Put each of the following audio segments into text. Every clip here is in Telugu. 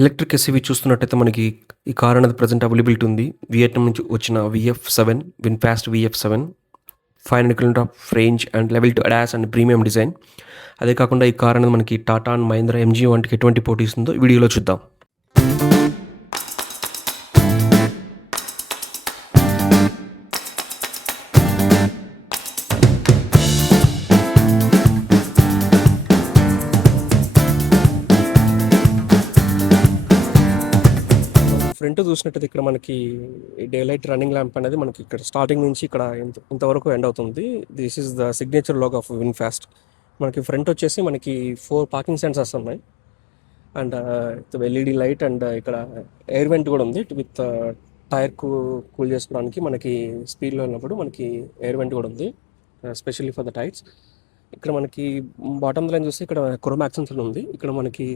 ఎలక్ట్రిక్ ఎస్యూవీ చూస్తున్నట్టయితే మనకి ఈ కార్ అనేది ప్రజెంట్ అవైలబిలిటీ ఉంది. వియట్నాం నుంచి వచ్చిన VF7 VinFast VF7 500 kilometre of range and level 2 ADAS and premium design. అదే కాకుండా ఈ కార్ అనేది మనకి టాటా అండ్ మహీంద్రా MG వంటికి ఎటువంటి పోటీ ఇస్తుందో వీడియోలో చూద్దాం. ఫ్రంట్ చూసినట్టయితే ఇక్కడ మనకి డే లైట్ రన్నింగ్ ల్యాంప్ అనేది మనకి ఇక్కడ స్టార్టింగ్ నుంచి ఇక్కడ ఇంతవరకు ఎండ్ అవుతుంది. This is the signature logo of VinFast. మనకి ఫ్రంట్ వచ్చేసి మనకి 4 పార్కింగ్ సెన్సర్స్ ఉన్నాయి అండ్ LED లైట్ అండ్ ఇక్కడ ఎయిర్ వెంట్ కూడా ఉంది విత్ టైర్ కూల్ చేసుకోవడానికి. మనకి స్పీడ్లో ఉన్నప్పుడు మనకి ఎయిర్ వెంట్ కూడా ఉంది స్పెషల్లీ ఫర్ ద టైర్స్. ఇక్కడ మనకి బాటమ్ లైన్ చూస్తే ఇక్కడ క్రోమాక్స్ సెన్సర్ ఉంది. ఇక్కడ మనకి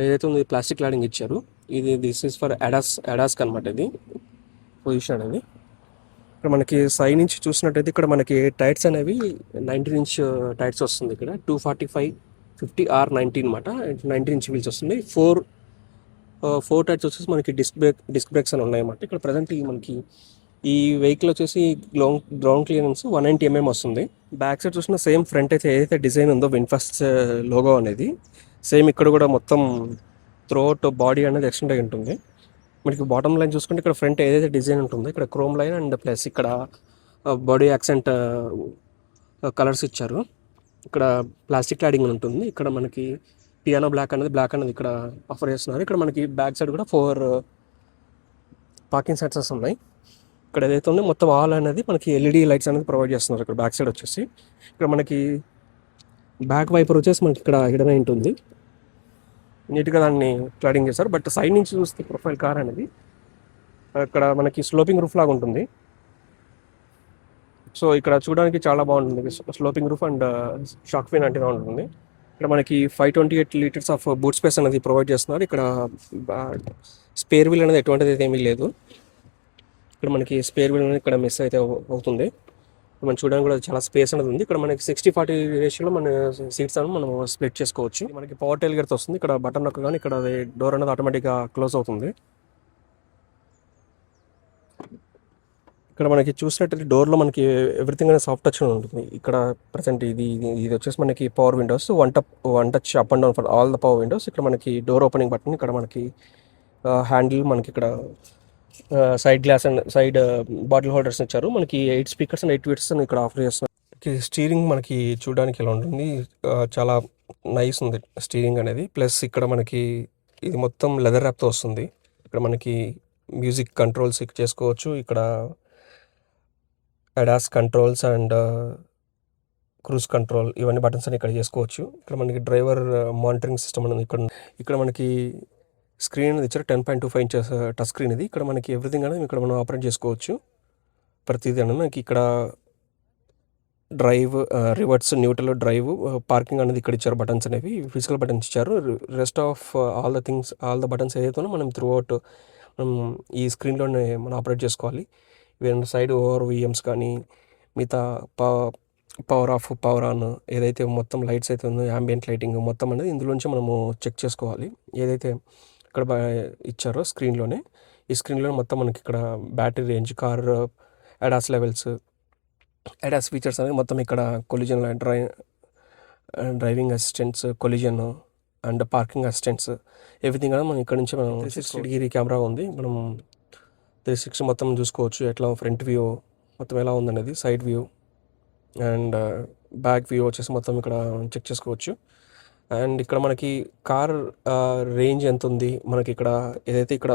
ఏదైతే ఉంది ప్లాస్టిక్ క్లాడింగ్ ఇచ్చారు. దిస్ ఈస్ ఫర్ అడాస్ అనమాట. ఇది పొజిషన్ అనేది ఇక్కడ మనకి సైడ్ నుంచి చూసినట్టయితే ఇక్కడ మనకి టైర్స్ అనేవి 19 ఇంచ్ టైర్స్ వస్తుంది. ఇక్కడ 245 50 R90 అనమాట. 19 ఇంచ్ వీల్స్ వస్తుంది. ఫోర్ టైర్స్ వచ్చేసి మనకి డిస్క్ బ్రేక్స్ అని ఉన్నాయన్నమాట. ఇక్కడ ప్రజెంట్ మనకి ఈ వెహికల్ వచ్చేసి గ్రౌండ్ క్లియరెన్స్ 190 mm వస్తుంది. బ్యాక్ సైడ్ చూసిన సేమ్ ఫ్రంట్ అయితే ఏదైతే డిజైన్ ఉందో విన్ఫాస్ట్ లోగో అనేది సేమ్ ఇక్కడ కూడా మొత్తం త్రూఅవుట్ బాడీ అనేది ఎక్స్టెండ్ అయి ఉంటుంది. మనకి బాటమ్ లైన్ చూసుకుంటే ఇక్కడ ఫ్రంట్ ఏదైతే డిజైన్ ఉంటుందో ఇక్కడ క్రోమ్ లైన్ అండ్ ప్లస్ ఇక్కడ బాడీ యాక్సెంట్ కలర్స్ ఇచ్చారు. ఇక్కడ ప్లాస్టిక్ క్లాడింగ్ ఉంటుంది. ఇక్కడ మనకి పియానో బ్లాక్ అనేది ఇక్కడ ఆఫర్ చేస్తున్నారు. ఇక్కడ మనకి బ్యాక్ సైడ్ కూడా 4 పార్కింగ్ సెన్సర్స్ ఉన్నాయి. ఇక్కడ ఏదైతే ఉందో మొత్తం ఆల్ అనేది మనకి LED లైట్స్ అనేది ప్రొవైడ్ చేస్తున్నారు. ఇక్కడ బ్యాక్ సైడ్ వచ్చేసి ఇక్కడ మనకి బ్యాక్ వైపర్ వచ్చేసి మనకి ఇక్కడ హిడెన్ అయి ఉంటుంది. నీట్గా దాన్ని క్లాడింగ్ చేస్తారు. బట్ సైడ్ నుంచి చూస్తే ప్రొఫైల్ కార్ అనేది ఇక్కడ మనకి స్లోపింగ్ రూఫ్ లాగా ఉంటుంది. సో ఇక్కడ చూడడానికి చాలా బాగుంటుంది. స్లోపింగ్ రూఫ్ అండ్ షాక్ ఫిన్ అంటే ఉంటుంది. ఇక్కడ మనకి 528 లీటర్స్ ఆఫ్ బూట్ స్పేస్ అనేది ప్రొవైడ్ చేస్తున్నారు. ఇక్కడ స్పేర్ వీల్ అనేది ఎటువంటిది అయితే ఏమీ లేదు. ఇక్కడ మనకి స్పేర్ వీల్ అనేది ఇక్కడ మిస్ అయితే అవుతుంది. మనం చూడడానికి కూడా చాలా స్పేస్ అనేది ఉంది. ఇక్కడ మనకి 60-40 రేషియోలో మన సీట్స్ అని మనం స్ప్లిట్ చేసుకోవచ్చు. మనకి పవర్ టైల్ గేర్తో వస్తుంది. ఇక్కడ బటన్ నొక్కగానే ఇక్కడ డోర్ అనేది ఆటోమేటిక్గా క్లోజ్ అవుతుంది. ఇక్కడ మనకి చూసినట్టయితే డోర్లో మనకి ఎవ్రీథింగ్ అనేది సాఫ్ట్ టచ్ ఉంటుంది. ఇక్కడ ప్రజెంట్ ఇది వచ్చేసి మనకి power Windows, one touch up and down for all the power Windows. ఇక్కడ మనకి డోర్ ఓపెనింగ్ బటన్, ఇక్కడ మనకి హ్యాండిల్, మనకి ఇక్కడ side glass and side bottle holders ఇచ్చారు. మనకి 8 స్పీకర్స్ అండ్ 8 వీట్స్ అని ఇక్కడ ఆఫర్ చేస్తున్నారు. స్టీరింగ్ మనకి చూడడానికి ఎలా ఉంటుంది, చాలా నైస్ ఉంది స్టీరింగ్ అనేది. ప్లస్ ఇక్కడ మనకి ఇది మొత్తం లెదర్ ర్యాప్తో వస్తుంది. ఇక్కడ మనకి మ్యూజిక్ కంట్రోల్స్ చేసుకోవచ్చు. ఇక్కడ ADAS controls and cruise control ఇవన్నీ బటన్స్ అని ఇక్కడ చేసుకోవచ్చు. ఇక్కడ మనకి డ్రైవర్ మానిటరింగ్ సిస్టమ్ అనేది ఇక్కడ మనకి స్క్రీన్ అనేది ఇచ్చారు. 10.25 ఇంచెస్ టచ్ స్క్రీన్ ఇది. ఇక్కడ మనకి ఎవ్రీథింగ్ అనేది ఇక్కడ మనం ఆపరేట్ చేసుకోవచ్చు. ప్రతిదీ అనేది మనకి ఇక్కడ drive, reverse, neutral, drive, parking అనేది ఇక్కడ ఇచ్చారు. బటన్స్ అనేవి ఫిజికల్ బటన్స్ ఇచ్చారు. Rest of all the buttons ఏదైతే మనం త్రూఅవుట్ ఈ స్క్రీన్లోనే మనం ఆపరేట్ చేసుకోవాలి. ఈవెన్ సైడ్ ఓవర్ VMs కానీ మిగతా పవర్ ఆఫ్, పవర్ ఆన్ ఏదైతే మొత్తం లైట్స్ అయితే ఉందో, యాంబియంట్ లైటింగ్ మొత్తం అనేది ఇందులోంచి మనము చెక్ చేసుకోవాలి. ఏదైతే ఇక్కడ ఇచ్చారో స్క్రీన్లోనే, ఈ స్క్రీన్లో మొత్తం మనకి ఇక్కడ battery range, car ADAS levels, ADAS features అనేది మొత్తం ఇక్కడ collision, driving assistants, collision and parking assistants everything అనేది మనం ఇక్కడ నుంచి మనం 360 కెమెరా ఉంది. మనం 360 మొత్తం చూసుకోవచ్చు. ఎట్లా ఫ్రంట్ వ్యూ మొత్తం ఎలా ఉందనేది, side view and back view వచ్చేసి మొత్తం ఇక్కడ చెక్ చేసుకోవచ్చు. అండ్ ఇక్కడ మనకి కార్ రేంజ్ ఎంత ఉంది, మనకి ఇక్కడ ఏదైతే ఇక్కడ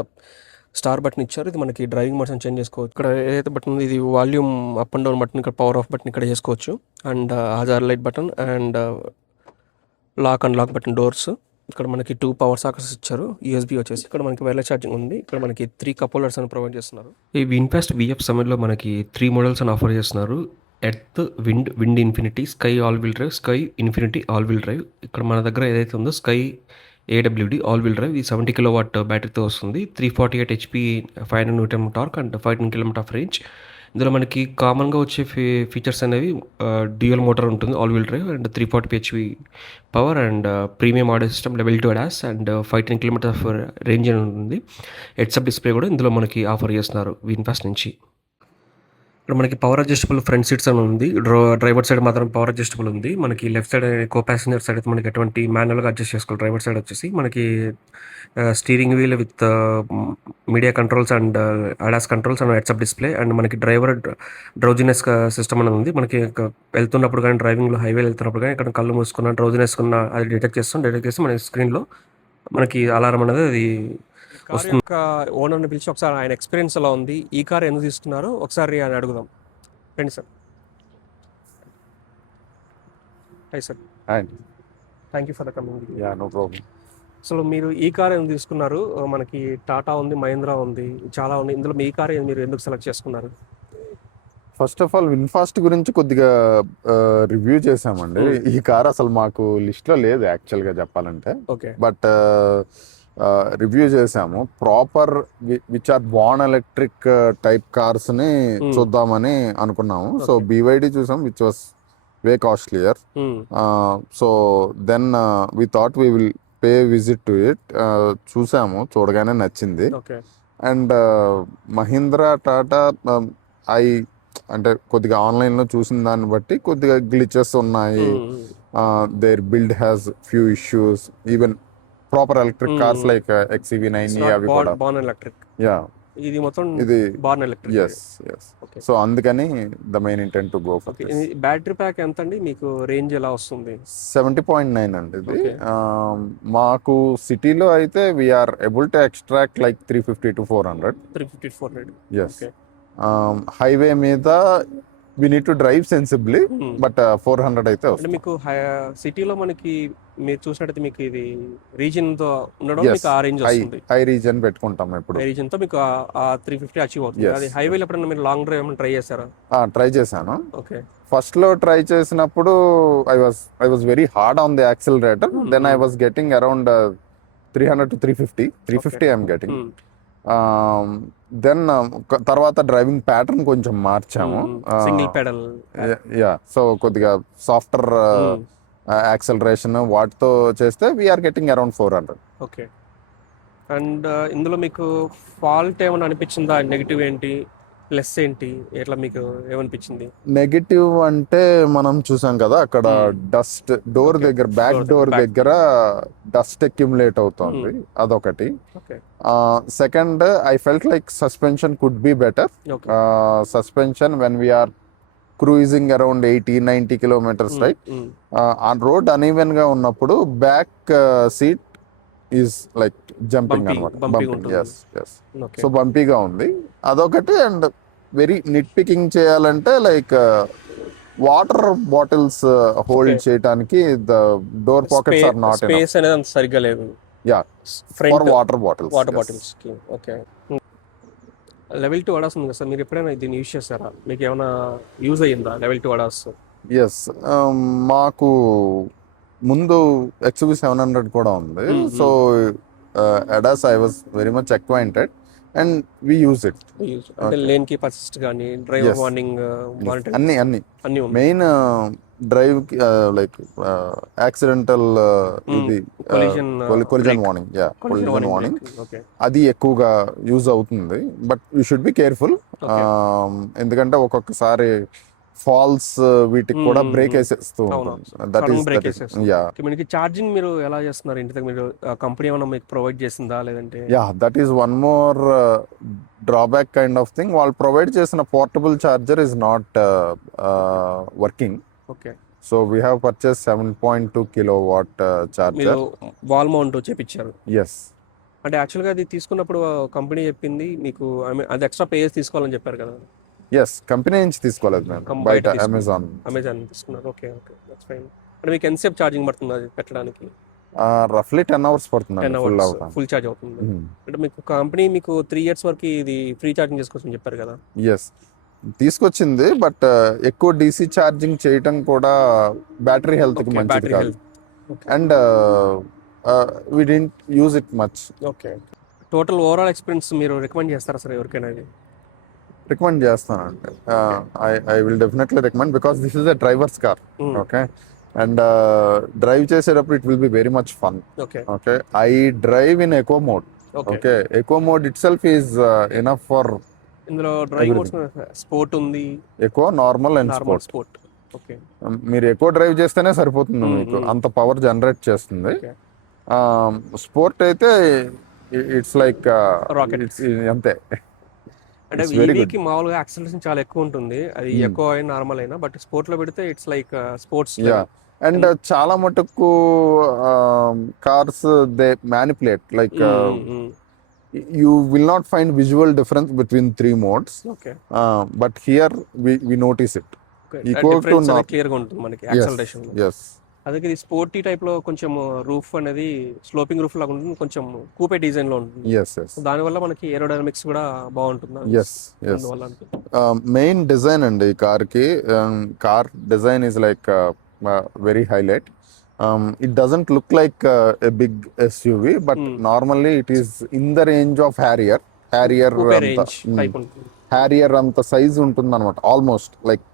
స్టార్ బటన్ ఇచ్చారో ఇది మనకి డ్రైవింగ్ మోడ్స్ చేంజ్ చేసుకోవచ్చు. ఇక్కడ ఏదైతే బటన్ ఉంది ఇది volume up and down button, ఇక్కడ పవర్ ఆఫ్ బటన్ ఇక్కడ చేసుకోవచ్చు. And hazard light button and lock and lock button, doors. ఇక్కడ మనకి 2 పవర్ సాకెట్స్ ఇచ్చారు. USB వచ్చేసి ఇక్కడ మనకి వైర్లెస్ ఛార్జింగ్ ఉంది. ఇక్కడ మనకి 3 కప్ హోల్డర్స్ అని ప్రొవైడ్ చేస్తున్నారు. ఈ విన్ఫాస్ట్ VF7లో మనకి 3 మోడల్స్ అని ఆఫర్ చేస్తున్నారు. Earth, wind infinity, sky all wheel drive, sky infinity all wheel drive. ఇక్కడ మన దగ్గర ఏదైతే ఉందో sky AWD all wheel drive, ఈ 70 kW బ్యాటరీతో వస్తుంది. 348 HP 500 Nm torque and 15 km of range. ఇందులో మనకి కామన్‌గా వచ్చే ఫీచర్స్ అనేవి డ్యూయల్ మోటార్ ఉంటుంది. All wheel drive and 340 HP power and premium audio system level 2 ADAS and 510 kilometres of range అని ఉంటుంది. హెడ్స్ అప్ డిస్‌ప్లే కూడా ఇందులో మనకి ఆఫర్ చేస్తున్నారు విన్‌ఫాస్ట్ నుంచి. ఇక్కడ మనకి పవర్ అడ్జస్టబుల్ ఫ్రంట్ సీట్స్ అని ఉంది. డ్రైవర్ సైడ్ మాత్రం పవర్ అడ్జస్టబుల్ ఉంది. మనకి left side co passenger side అయితే మనకి ఎటువంటి మాన్యువల్‌గా అడ్జస్ట్ చేసుకోవాలి. డ్రైవర్ సైడ్ వచ్చేసి మనకి steering wheel with media controls and ADAS controls and heads up display and మనకి డ్రౌజినెస్ సిస్టమ్ అనేది ఉంది. మనకి వెళ్తున్నప్పుడు గానీ, డ్రైవింగ్‌లో హైవేలో వెళ్తున్నప్పుడు గానీ, ఎక్కడ కళ్ళు మూసుకున్న, డ్రౌజినెస్ ఉన్నా అది డిటెక్ట్ చేసి మన స్క్రీన్‌లో మనకి అలారం అనేది అది కార్ వస్తుంది. యొక్క ఓనర్‌ని పిలిచి ఒకసారి ఆయన ఎక్స్‌పీరియన్స్ ఎలా ఉంది? ఈ కార్ ఎందుకు తీసుకున్నారో ఒకసారి అని అడుగుదాం. రండి sir. Hi sir. And thank you for the coming. Yeah no problem. అసలు మీరు ఈ కార్ ఎందుకు తీసుకున్నారు? మనకి టాటా ఉంది, మహీంద్రా ఉంది, చాలా ఉన్నాయి. ఇందులో మీ కార్ మీరు ఎందుకు సెలెక్ట్ చేసుకున్నారు? ఫస్ట్ ఆఫ్ ఆల్ విన్ఫాస్ట్ గురించి కొద్దిగా రివ్యూ చేసామండి. ఈ కార్ అసలు మాకు లిస్ట్ లో లేదు యాక్చువల్ గా చెప్పాలంటే, ఓకే. బట్ రివ్యూ చేసాము. Proper which are born electric type cars ని చూద్దామని అనుకున్నాము. సో BYD చూసాం, which was way costlier. So then we thought we will pay visit to it. చూడగానే నచ్చింది. ఓకే. అండ్ మహీంద్రా టాటా అంటే కొద్దిగా ఆన్లైన్లో చూసిన దాన్ని బట్టి కొద్దిగా గ్లిచెస్ ఉన్నాయి. Their build has few issues. Even proper electric cars like XEV9 అవి కూడా బాన్ ఎలక్ట్రిక్. యా, ఇది మొత్తం ఇది బాన్ ఎలక్ట్రిక్. ఎస్. సో అందుకని the main intent to go for this. Battery pack ఎంత అండి? మీకు రేంజ్ ఎలా వస్తుంది? 70.9 అండి ఇది. మాకు సిటీలో అయితే we're able to extract like 350 to 400. 350 to 400. Yes. Highway మీద we need to drive sensibly, but 400 అయితే అంటే మీకు సిటీలో మనకి మీరు చూసినట్టయితే మీకు ఇది రీజన్ తో ఉండడం మీకు ఆ రేంజ్ వస్తుంది. హై రీజన్ పెట్టుకుంటాం ఇప్పుడు. హై రీజన్ తో మీకు ఆ 350 అచీవ్ అవుతుంది. అది హైవేలో ఎప్పుడైనా మీరు లాంగ్ డ్రైవ్ ఏమైనా ట్రై చేశారా? ట్రై చేశాను. ఓకే. ఫస్ట్ లో ట్రై చేసినప్పుడు I was very hard on the accelerator. Then I was getting around 300 to 350 I'm getting. దెన్ తర్వాత డ్రైవింగ్ ప్యాటర్న్ కొంచెం మార్చాము. Single pedal. యా, సో కొద్దిగా సాఫ్టర్ యాక్సలరేషన్ వాటితో చేస్తే we're getting around 400. Okay. And ఇందులో మీకు ఫాల్ట్ ఏమైనా అనిపించిందా? నెగిటివ్ ఏంటి, ప్లస్ ఏంటి, ఎట్లా మీకు ఏమనిపించింది? నెగిటివ్ అంటే మనం చూసాం కదా అక్కడ డస్ట్ డోర్ దగ్గర, బ్యాక్ డోర్ దగ్గర డస్ట్ అక్యుములేట్ అవుతుంది. అదొకటి. Second, I felt like suspension could be better. Suspension when we're cruising around 80-90 kilometres, right, ఆ రోడ్ అనీవెన్ గా ఉన్నప్పుడు back seat is like jumping అనమాట. సో బంపీగా ఉంది, అదొకటి. అండ్ వెరీ నిట్ పికింగ్ చేయాలంటే లైక్ వాటర్ బాటిల్స్ హోల్డ్ చేయడానికి the door pockets are not space అనేది అంత సరిగ్గా లేదు. Yeah, for water bottles. Okay. Level 2 ADAS ఉంది కదా సార్, మీరు ఎప్పుడైనా దీన్ని యూజ్ చేస్తారా? మీకు ఏమైనా యూజ్ అయ్యిందా లెవెల్ 2 ADAS? ఎస్, మాకు ముందు XUV700 కూడా ఉంది. So ADAS I was very much acquainted and we use it. అంటే లేన్ కీప్ అసిస్ట్ గానీ, డ్రైవర్ వార్నింగ్, అన్ని మెయిన్ డ్రైవ్ లైక్ యాక్సిడెంటల్ ఇది కొలిజన్ వార్నింగ్. కొలిజన్ వార్నింగ్ అది ఎక్కువగా యూజ్ అవుతుంది. But you should be careful, ఎందుకంటే ఒక్కొక్కసారి ఫాల్స్ వీటికి కూడా బ్రేక్ వేసేస్తూ ఉంటుంది. మనకి ఛార్జింగ్ మీరు ఎలా చేస్తున్నారు? ఇంటి దగ్గర మీరు కంపెనీ ఏమైనా మీకు ప్రొవైడ్ చేసిందా లేదంటే? That is one more drawback kind of thing. వాళ్ళు ప్రొవైడ్ చేసిన portable charger is not working. Okay. So we have purchase 7.2 kilowatt charger. Wall mount చేపించారు. ఎస్. అంటే యాక్చువల్గా అది తీసుకున్నప్పుడు కంపెనీ చెప్పింది మీకు అది ఎక్స్ట్రా పే చేసి తీసుకోవాలని చెప్పారు కదా? ఎస్, కంపెనీ నుంచి తీసుకోలేదు మేము, బయట అమెజాన్ తీసుకున్నారు. Okay, that's fine. అంటే మీకు ఎంతసేపు ఛార్జింగ్ పడుతుంది అది పెట్టడానికి? రఫ్లీ 10 hours పడుతుంది, ఫుల్ ఛార్జ్ అవుతుంది. అంటే మీకు కంపెనీ మీకు 3 years వరకు ఇది ఫ్రీ ఛార్జింగ్ చేసుకోవచ్చని చెప్పారు కదా? ఎస్, తీసుకొచ్చింది. బట్ ఎక్కువ DC ఛార్జింగ్ చేయటం కూడా బ్యాటరీ హెల్త్ కి మంచిది కాదు. And we didn't use it much. Okay. Total overall experience మీరు రికమెండ్ చేస్తారా సార్ ఎవరికైనా? ఇది రికమెండ్ చేస్తానండి. I will definitely recommend because this is a driver's car. Okay, and drive చేసేటప్పుడు it will be very much fun. Okay. Okay, I drive in eco mode. Okay. Okay, eco mode itself is enough for ఇందులో డ్రైవింగ్ మోడ్స్ ఎవ్రీథింగ్. స్పోర్ట్ ఉంది, eco, normal and normal sport. Sport. Okay. మీరు ఎక్కువ డ్రైవ్ చేస్తేనే సరిపోతుంది, మీకు అంత పవర్ జనరేట్ చేస్తుంది. ఓకే. స్పోర్ట్ అయితే ఇట్స్ లైక్ Rocket. ఇట్స్ అంతే. అంటే It's very good. ఈవీకి మామూలుగా యాక్సిలరేషన్ చాలా ఎక్కువ ఉంటుంది, అది ఎక్కువ అయినా నార్మల్ అయినా, బట్ స్పోర్ట్ లో పెడితే it's like sports. Yeah, and చాలా మటుకు cars they manipulate like you will not find visual difference between three modes, okay. but here we notice it. Equal to difference not. అనేది క్లియర్ గా ఉంటుంది మనకి Yes, యాక్సలరేషన్ లో. yes, అదే ఇది స్పోర్టీ టైప్ లో కొంచెం రూఫ్ అనేది స్లోపింగ్ రూఫ్ లాగా ఉంటుంది, కొంచెం కూపే డిజైన్ లో ఉంటుంది. yes, yes, సో దానివల్ల మనకి ఏరోడైనమిక్స్ కూడా బాగుంటుంది. yes, yes. అందువల్ల అంటే మెయిన్ డిజైన్ అండి ఈ కార్కి. Car design is like very highlight. It doesn't look like a big SUV, but normally it is in the range of Harrier. Harrier కూపే అంత రేంజ్ టైప్ ఉంటుంది. Harrier అంత సైజ్ ఉంటుంది అనమాట, ఆల్మోస్ట్ లైక్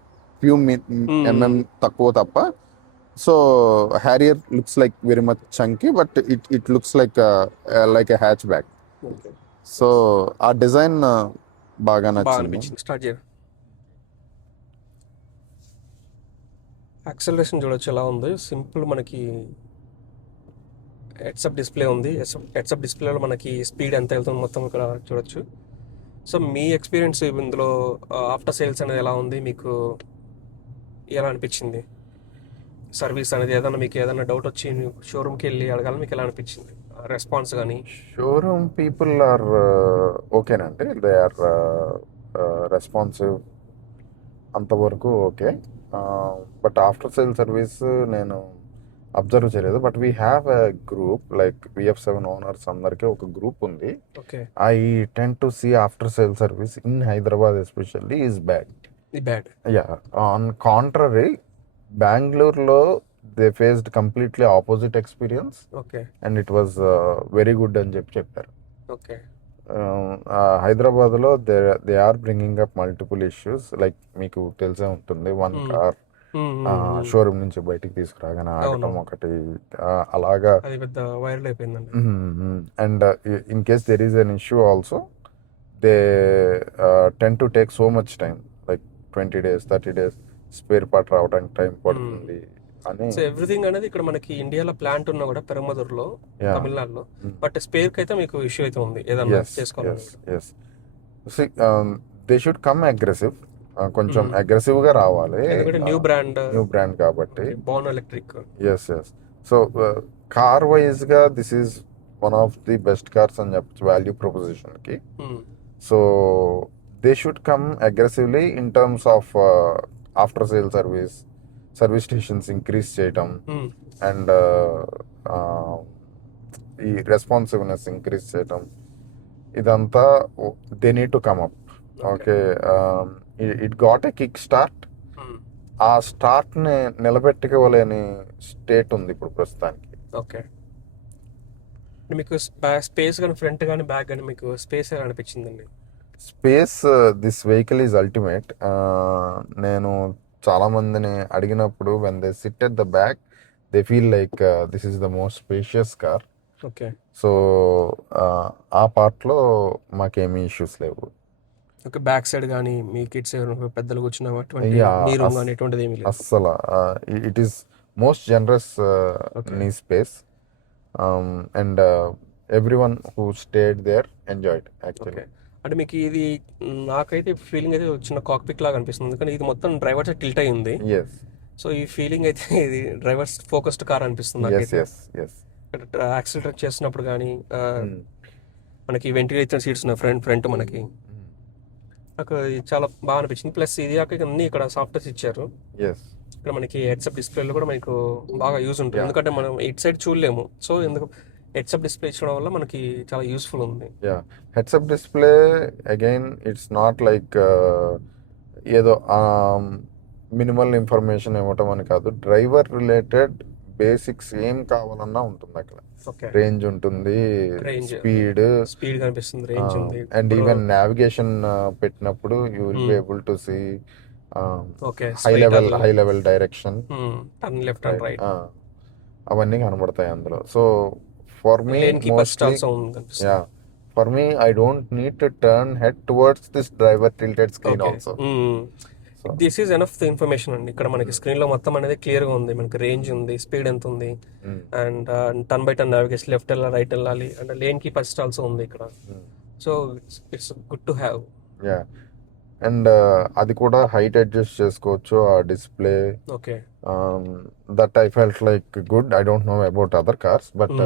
ఫ్యూ తక్కువ తప్ప. So Harrier looks like very much chunky, but it looks like a hatch back. Okay. So ఆ డిజైన్ బాగా బాగా నచ్చింది. అనిపించింది. స్టార్ట్ చేయండి. యాక్సలరేషన్ చూడొచ్చు ఎలా ఉంది, సింపుల్ మనకి హెడ్సప్ డిస్ప్లే ఉంది. హెడ్సప్ డిస్ప్లేలో మనకి స్పీడ్ ఎంత వెళ్తుంది మొత్తం ఇక్కడ చూడొచ్చు. సో మీ ఎక్స్పీరియన్స్ ఇందులో ఆఫ్టర్ సేల్స్ అనేది ఎలా ఉంది, మీకు ఎలా అనిపించింది? సర్వీస్ అనేది ఏదైనా మీకు ఏదైనా డౌట్ వచ్చి షోరూమ్కి వెళ్ళి అడగాలి, మీకు ఎలా అనిపించింది రెస్పాన్స్ కానీ? షోరూమ్ పీపుల్ ఆర్ ఓకేనండి, దే ఆర్ రెస్పాన్సివ్, అంతవరకు okay. But after sale service నేను అబ్జర్వ్ చేయలేదు. But we have a group like VF7 owners అందరికీ ఒక గ్రూప్ ఉంది. Okay. I tend to see after sale service in Hyderabad especially is bad. Bad. Yeah, on contrary బెంగళూరులో they faced completely opposite experience, okay. And it was very good అని చెప్పారు. ఓకే. హైదరాబాద్లో they are bringing up multiple issues, like మీకు తెలిసే ఉంటుంది, వన్ కార్ షోరూమ్ నుంచి బయటికి తీసుకురాగానే ఆగటం ఒకటి, అలాగా. అది పెద్ద వైరల్ అయిపోయిందండి. And in case there is an issue also, they ten to take so much time, like 20 days 30 days spare part రావడానికి టైం పడుతుంది అని. సో ఎవ్రీథింగ్ అనేది ఇక్కడ మనకి ఇండియాలో ప్లాంట్ ఉన్నా కూడా పెరమదూరులో, తమిళనాడులో, బట్ స్పేర్ కి అయితే మీకు ఇష్యూ అయితే ఉంది ఏదన్నా చేసుకోవాలి. దే షుడ్ కమ్ అగ్రెసివ్, కొంచెం అగ్రెసివ్ గా రావాలి, ఎందుకంటే న్యూ బ్రాండ్ కాబట్టి. Born electric. Yes. So car wise గా this is one of the best cars అని చెప్పచ్చు వాల్యూ ప్రపోజిషన్ కి. So they should come aggressively in terms of after sale service stations increase చేయటం, అండ్ ఈ రెస్పాన్సివ్నెస్ ఇంక్రీజ్ చేయటం, ఇదంతా they need to come up. Okay, it got a kick start. ఆ స్టార్ట్ ని నిలబెట్టుకోలేని స్టేట్ ఉంది ఇప్పుడు ప్రస్తుతానికి. ఓకే. మీకు స్పేస్ కానీ ఫ్రంట్ కానీ బ్యాక్ కానీ మీకు స్పేస్ ఎలా అనిపించిందండి? Space, this vehicle is ultimate. నేను చాలా మందిని అడిగినప్పుడు when they SIT at the back they feel like this is the most spacious car. Okay. So ఆ పార్ట్లో మాకేమీ ఇష్యూస్ లేవు. ఓకే. బ్యాక్ సైడ్ కానీ మీ కిడ్స్ పెద్దలు కూర్చున్న ఎటువంటిది ఏమీ లేదు అస్సలు. It is most generous knee space, and everyone who stayed there enjoyed actually. అంటే మీకు ఇది నాకైతే ఫీలింగ్ అయితే చిన్న కాక్పిట్ లాగా అనిపిస్తుంది, ఎందుకంటే ఇది మొత్తం డ్రైవర్ సైడ్ టిల్ట్ అయి ఉంది. సో ఈ ఫీలింగ్ అయితే ఇది డ్రైవర్స్ ఫోకస్డ్ కార్ అనిపిస్తుంది నాకైతే. యాక్సిలరేట్ చేస్తున్నప్పుడు కానీ మనకి వెంటిలేషన్ సీట్స్ ఫ్రంట్ మనకి నాకు చాలా బాగా అనిపించింది. ప్లస్ ఇది అన్ని ఇక్కడ సాఫ్ట్వేర్స్ ఇచ్చారు. ఇక్కడ మనకి హెడ్సప్ డిస్ప్లేలో కూడా మనకు బాగా యూజ్ ఉంటుంది, ఎందుకంటే మనం ఇట్ సైడ్ చూడలేము. సో ఎందుకు హెడ్సప్ డిస్ప్లే ఇచ్చడం వల్ల మనకి చాలా యూస్ఫుల్ ఉంది. Heads-up display again it's not like ఏదో మినిమల్ ఇన్ఫర్మేషన్ ఇవ్వటం అని కాదు, డ్రైవర్ రిలేటెడ్ బేసిక్స్ ఏం కావాలన్నా ఉంటుంది అక్కడ. ఓకే. రేంజ్ ఉంటుంది, రేంజ్ స్పీడ్ కనిపిస్తుంది, రేంజ్ ఉంది. అండ్ ఇప్పుడు ఈవెన్ నావిగేషన్ పెట్టినప్పుడు you will be hmm. Able to see okay. High level direction, turn left and right, right. అవన్నీ కనబడతాయి అందులో. So for me lane keeper mostly, also కనిపిస్తుంది. Yeah, for me I don't need to turn head towards this driver tilted screen okay. Also. So this is enough information అండి. ఇక్కడ మనకి స్క్రీన్లో మొత్తం అనేది క్లియర్గా ఉంది. మనకి రేంజ్ ఉంది, స్పీడ్ ఎంత ఉంది, and turn by turn navigation, left వెళ్ళాలి, రైట్ వెళ్ళాలి, అండ్ లేన్ కీపర్ ఆల్సో ఉంది ఇక్కడ. So it's good to have. Yeah, and అది కూడా హైట్ అడ్జస్ట్ చేసుకోవచ్చు ఆ display. Okay. That I felt like good. I don't know about other cars, but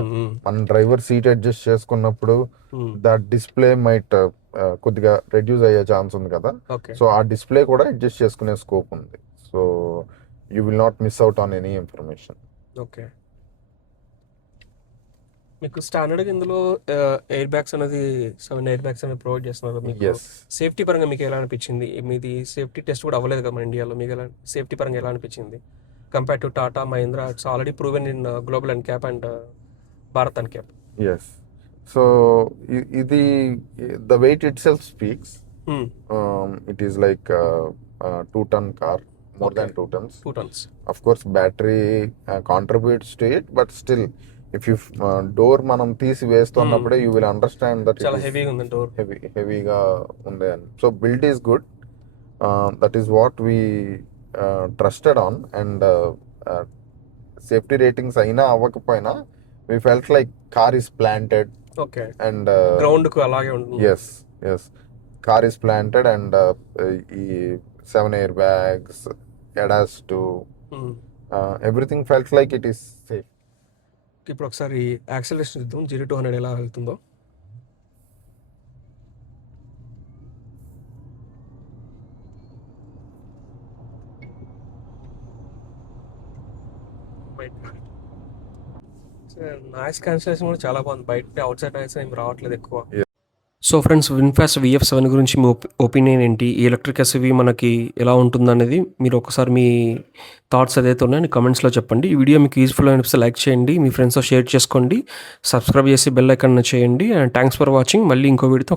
మన డ్రైవర్ సీట్ అడ్జస్ట్ చేసుకున్నప్పుడు దట్ డిస్ప్లే మైట్ కొద్దిగా రెడ్యూస్ అయ్యే ఛాన్స్ ఉంది కదా. ఓకే. సో ఆ డిస్ప్లే కూడా అడ్జస్ట్ చేసుకునే స్కోప్ ఉంది. So you will not miss out on any information. Okay. మీకు స్టాండర్డ్ ఇందులో ఎయిర్ బ్యాగ్స్ అనేది 7 ఎయిర్ బ్యాగ్స్ అనేది ప్రొవైడ్ చేస్తున్నారు. మీకు ఎస్, సేఫ్టీ పరంగా మీకు ఎలా అనిపించింది? మీది సేఫ్టీ టెస్ట్ కూడా అవ్వలేదు కదా మన ఇండియాలో. మీకు ఎలా సేఫ్టీ పరంగా ఎలా అనిపించింది compare to Tata Mahindra? It's already proven in global and cap and Bharat and cap. Yes. So ఇది the weight itself speaks. It is like 2-ton car, more than 2 tons. 2 tons. Of course, battery contributes to it, but still, if you door మనం తీసి వేస్తున్నప్పుడే you will understand that చాలా హెవీగా ఉంది డోర్. హెవీగా ఉంది అని. So build is good. That is what we trusted on, and safety ratings అయినా అవ్వకపోయినా we felt like car is planted, okay. and ground కు అలాగే ఉంటుంది. yes, car is planted, and ఈ 7 airbags, ADAS 2, everything felt like it is safe. ఇప్పుడు ఒకసారి యాక్సలరేషన్ చూద్దాం, 0 to 100 ఎలా వెళ్తుందో. నాయిస్ క్యాన్సిలేషన్ కూడా చాలా బాగుంది. బయట అవుట్ సైడ్ నాయిస్ ఏం రావట్లేదు ఎక్కువ. సో ఫ్రెండ్స్, విన్ఫాస్ట్ VF7 గురించి మీ ఒపీనియన్ ఏంటి? ఈ ఎలక్ట్రిక్ ఎస్యూవీ మనకి ఎలా ఉంటుందనేది మీరు ఒకసారి మీ థాట్స్ ఏదైతే ఉన్నాయో కమెంట్స్లో చెప్పండి. ఈ వీడియో మీకు యూస్ఫుల్ అనిపిస్తే లైక్ చేయండి, మీ ఫ్రెండ్స్తో షేర్ చేసుకోండి, సబ్స్క్రైబ్ చేసి బెల్ ఐకాన్ చేయండి. And thanks for watching. మళ్ళీ ఇంకో వీడియోతో